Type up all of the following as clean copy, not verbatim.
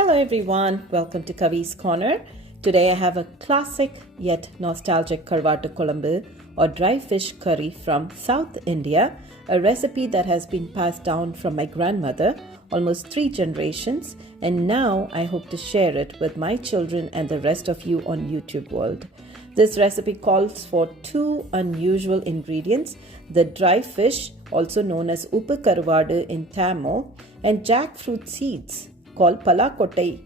Hello everyone, welcome to Kavi's Corner. Today I have a classic yet nostalgic Karuvatu Kulambu or dry fish curry from South India, a recipe that has been passed down from my grandmother almost 3 generations, and now I hope to share it with my children and the rest of you on YouTube world. This recipe calls for 2 unusual ingredients: the dry fish, also known as Uppu Karuvadu in Tamil, and jackfruit seeds called kottai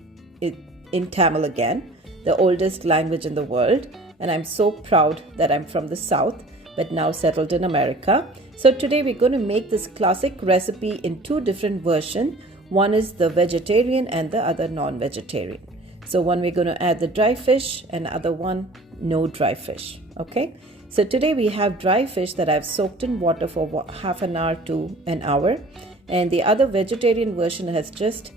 in Tamil again, the oldest language in the world. And I'm so proud that I'm from the South but now settled in America. So today we're going to make this classic recipe in 2 different versions. One is the vegetarian and the other non-vegetarian. So one we're going to add the dry fish and other one no dry fish. Okay, so today we have dry fish that I've soaked in water for half an hour to an hour, and the other vegetarian version has just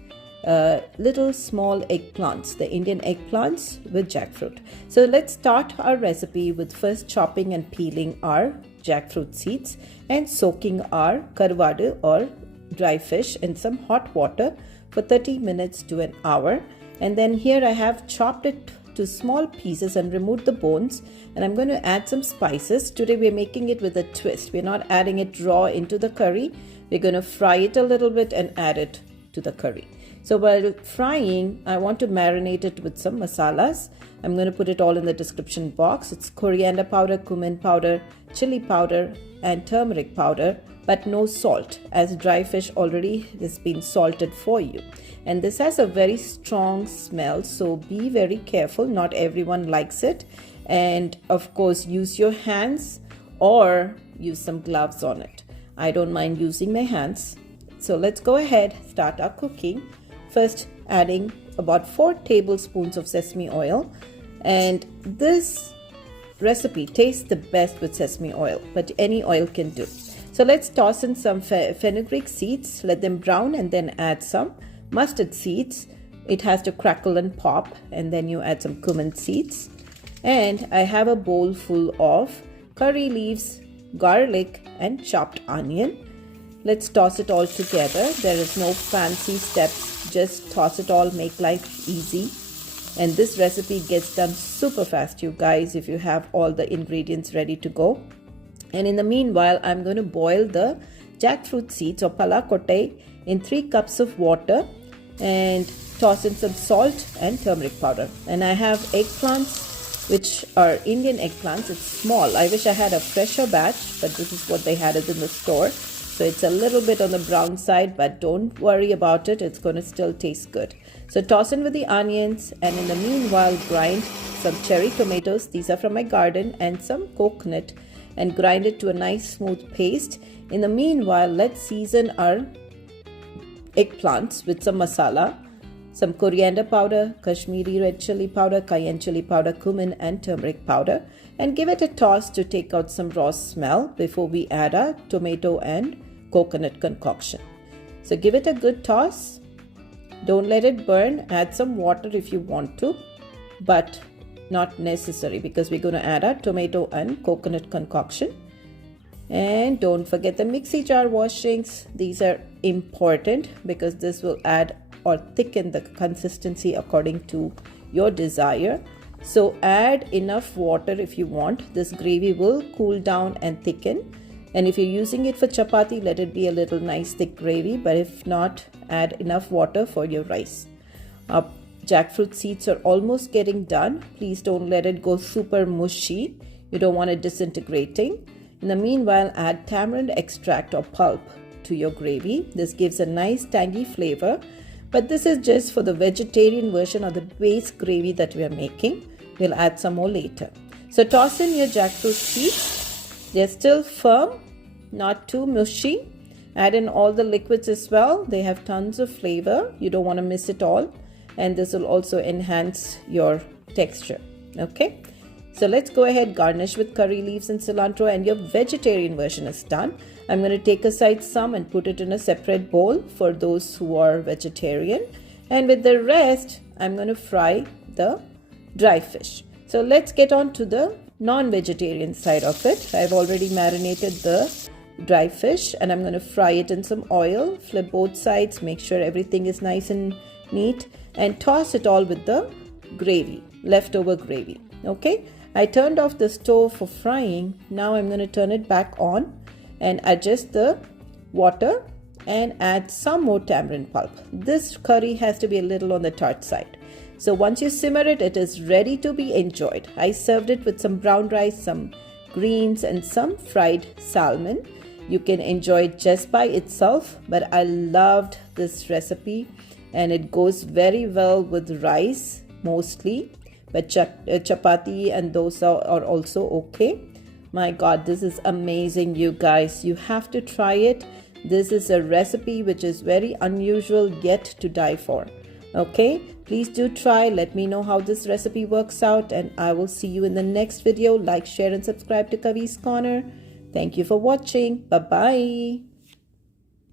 little small eggplants, the Indian eggplants with jackfruit. So let's start our recipe with first chopping and peeling our jackfruit seeds and soaking our karuvadu or dry fish in some hot water for 30 minutes to an hour. And then here I have chopped it to small pieces and removed the bones, and I'm going to add some spices. Today we're making it with a twist. We're not adding it raw into the curry. We're going to fry it a little bit and add it to the curry. So while frying, I want to marinate it with some masalas. I'm going to put it all in the description box. It's coriander powder, cumin powder, chili powder, and turmeric powder, but no salt, as dry fish already has been salted for you. And this has a very strong smell, so be very careful. Not everyone likes it. And of course, use your hands or use some gloves on it. I don't mind using my hands. So let's go ahead, start our cooking. First adding about 4 tablespoons of sesame oil, and this recipe tastes the best with sesame oil, but any oil can do. So let's toss in some fenugreek seeds, let them brown, and then add some mustard seeds. It has to crackle and pop, and then you add some cumin seeds. And I have a bowl full of curry leaves, garlic, and chopped onion. Let's toss it all together. There is no fancy steps, just toss it all, make life easy. And this recipe gets done super fast, you guys, if you have all the ingredients ready to go. And in the meanwhile, I'm going to boil the jackfruit seeds or kottai in 3 cups of water and toss in some salt and turmeric powder. And I have eggplants, which are Indian eggplants. It's small. I wish I had a fresher batch, but this is what they had it in the store. So it's a little bit on the brown side, but don't worry about it. It's going to still taste good. So toss in with the onions, and in the meanwhile, grind some cherry tomatoes. These are from my garden, and some coconut, and grind it to a nice smooth paste. In the meanwhile, let's season our eggplants with some masala, some coriander powder, Kashmiri red chili powder, cayenne chili powder, cumin, and turmeric powder, and give it a toss to take out some raw smell before we add our tomato and coconut concoction. So give it a good toss. Don't let it burn. Add some water if you want to, but not necessary because we're going to add our tomato and coconut concoction. And don't forget the mixie jar washings. These are important because this will add or thicken the consistency according to your desire. So add enough water if you want. This gravy will cool down and thicken. And if you're using it for chapati, let it be a little nice thick gravy. But if not, add enough water for your rice. Our jackfruit seeds are almost getting done. Please don't let it go super mushy. You don't want it disintegrating. In the meanwhile, add tamarind extract or pulp to your gravy. This gives a nice tangy flavor. But this is just for the vegetarian version or the base gravy that we are making. We'll add some more later. So toss in your jackfruit seeds. They're still firm, not too mushy. Add in all the liquids as well. They have tons of flavor. You don't want to miss it all. And this will also enhance your texture. Okay. So let's go ahead, garnish with curry leaves and cilantro, and your vegetarian version is done. I'm going to take aside some and put it in a separate bowl for those who are vegetarian. And with the rest, I'm going to fry the dry fish. So let's get on to the non-vegetarian side of it. I've already marinated the dry fish, and I'm going to fry it in some oil. Flip both sides, make sure everything is nice and neat, and toss it all with the gravy, leftover gravy. Okay, I turned off the stove for frying. Now I'm going to turn it back on and adjust the water and add some more tamarind pulp. This curry has to be a little on the tart side. So once you simmer it, it is ready to be enjoyed. I served it with some brown rice, some greens, and some fried salmon. You can enjoy it just by itself, but I loved this recipe and it goes very well with rice mostly, but chapati and dosa are also okay. My God, this is amazing, you guys. You have to try it. This is a recipe which is very unusual yet to die for. Okay, please do try. Let me know how this recipe works out, and I will see you in the next video. Like, share, and subscribe to Kavi's Corner. Thank you for watching. Bye-bye.